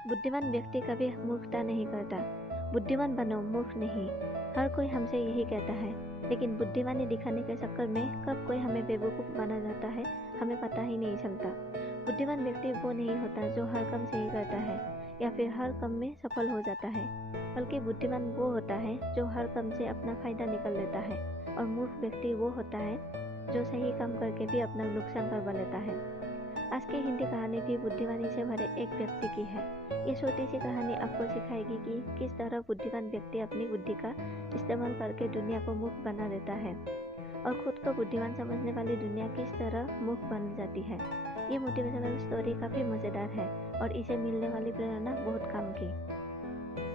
बुद्धिमान व्यक्ति कभी मूर्खता नहीं करता। बुद्धिमान बनो, मूर्ख नहीं। हर कोई हमसे यही कहता है, लेकिन बुद्धिमानी दिखाने के चक्कर में कब कोई हमें बेवकूफ़ बना जाता है, हमें पता ही नहीं चलता। बुद्धिमान व्यक्ति वो नहीं होता जो हर काम सही करता है या फिर हर काम में सफल हो जाता है, बल्कि बुद्धिमान वो होता है जो हर काम से अपना फायदा निकाल लेता है, और मूर्ख व्यक्ति वो होता है जो सही काम करके भी अपना नुकसान करवा लेता है। आज की हिंदी कहानी भी बुद्धिमानी से भरे एक व्यक्ति की है। ये छोटी सी कहानी आपको सिखाएगी कि किस तरह बुद्धिमान व्यक्ति अपनी बुद्धि का इस्तेमाल करके दुनिया को मूर्ख बना देता है, और खुद को बुद्धिमान समझने वाली दुनिया किस तरह मूर्ख बन जाती है। ये मोटिवेशनल स्टोरी काफ़ी मज़ेदार है और इसे मिलने वाली प्रेरणा बहुत काम की।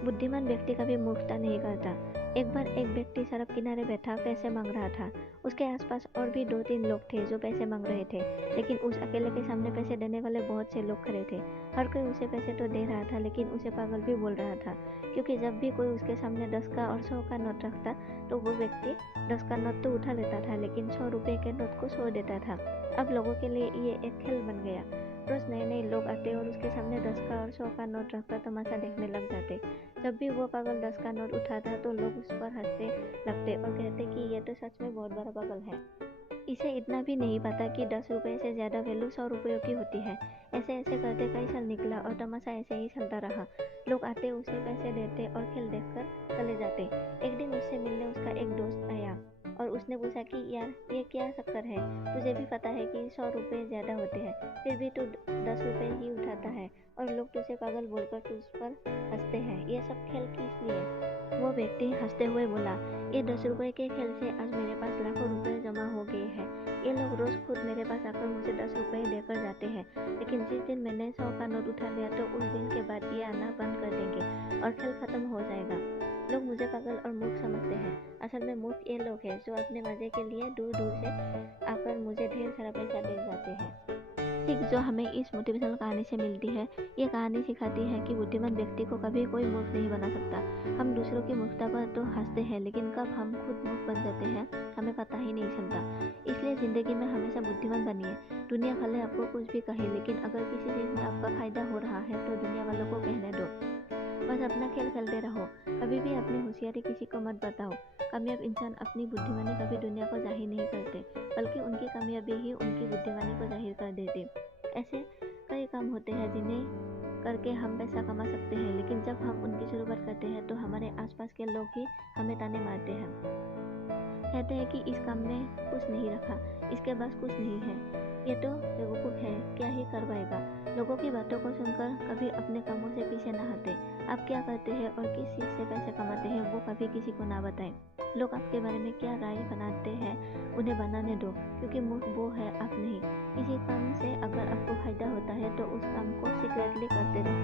बुद्धिमान व्यक्ति कभी मूर्खता नहीं करता। एक बार एक व्यक्ति सड़क किनारे बैठा पैसे मांग रहा था। उसके आसपास और भी 2-3 लोग थे जो पैसे मांग रहे थे, लेकिन उस अकेले के सामने पैसे देने वाले बहुत से लोग खड़े थे। हर कोई उसे पैसे तो दे रहा था, लेकिन उसे पागल भी बोल रहा था, क्योंकि जब भी कोई उसके सामने 10 का और 100 का नोट रखता तो वो व्यक्ति 10 का नोट तो उठा लेता था, लेकिन 100 रुपये के नोट को छोड़ देता था। अब लोगों के लिए ये एक खेल बन गया। रोज नए नए लोग आते और उसके सामने 10 का और 100 का नोट रखकर तमाशा देखने लग जाते। जब भी वो पागल 10 का नोट उठाता तो लोग उस पर हंसने लगते और कहते कि ये तो सच में बहुत बड़ा पागल है। इसे इतना भी नहीं पता कि 10 रुपये से ज़्यादा वैल्यू 100 रुपयों की होती है। ऐसे ऐसे करते कई साल निकला और तमाशा ऐसे ही चलता रहा। लोग आते, उसे पैसे देते और खेल देखकर चले जाते। एक दिन उससे मिलने उसका एक दोस्त आया और उसने पूछा कि यार, ये क्या चक्कर है? तुझे भी पता है कि 100 रुपये ज़्यादा होते हैं, फिर भी तू 10 रुपये ही उठाता है और लोग तुझे पागल बोलकर तुझ पर हंसते हैं। ये सब खेल किस लिए? वो व्यक्ति हंसते हुए बोला, ये 10 रुपये के खेल से आज मेरे पास लाखों रुपए जमा हो गए हैं। ये लोग रोज़ खुद मेरे पास आकर मुझे 10 रुपये देकर जाते हैं, लेकिन जिस दिन मैंने 100 का नोट उठा लिया तो उस दिन के बाद ये आना बंद कर देंगे और खेल खत्म हो जाएगा। लोग मुझे पागल और मूर्ख समझते हैं। असल में मूर्ख ये लोग हैं जो अपने मज़े के लिए दूर दूर से आकर मुझे ढेर सारा पैसा दे जाते हैं। सीख जो हमें इस मोटिवेशनल कहानी से मिलती है, ये कहानी सिखाती है कि बुद्धिमान व्यक्ति को कभी कोई मूर्ख नहीं बना सकता। हम दूसरों की मूर्खता पर तो हंसते हैं, लेकिन कब हम खुद मूर्ख बन जाते हैं हमें पता ही नहीं चलता। इसलिए ज़िंदगी में हमेशा बुद्धिमान बनिए। दुनिया भले आपको कुछ भी कहे, लेकिन अगर किसी चीज़ में आपका फ़ायदा हो रहा है तो दुनिया वालों को कहने दो। बस अपना खेल खेलते रहो, कभी भी अपनी होशियारी किसी को मत बताओ। कामयाब इंसान अपनी बुद्धिमानी कभी दुनिया को जाहिर नहीं करते, बल्कि उनकी कामयाबी ही उनकी बुद्धिमानी को जाहिर कर देती। ऐसे कई काम होते हैं जिन्हें करके हम पैसा कमा सकते हैं, लेकिन जब हम उनकी शुरुआत करते हैं तो हमारे आसपास के लोग ही हमें ताने मारते हैं। कहते हैं कि इस काम में कुछ नहीं रखा, इसके पास कुछ नहीं है, ये तो बेवकूफ़ है, क्या ही कर पाएगा। लोगों की बातों को सुनकर कभी अपने कामों से पीछे न हटे। आप क्या करते हैं और किस चीज़ से पैसे कमाते हैं वो कभी किसी को ना बताएं। लोग आपके बारे में क्या राय बनाते हैं उन्हें बनाने दो, क्योंकि मूर्ख वो है, आप नहीं। किसी काम से अगर आपको फ़ायदा होता है तो उस काम को सीक्रेटली करते रहो।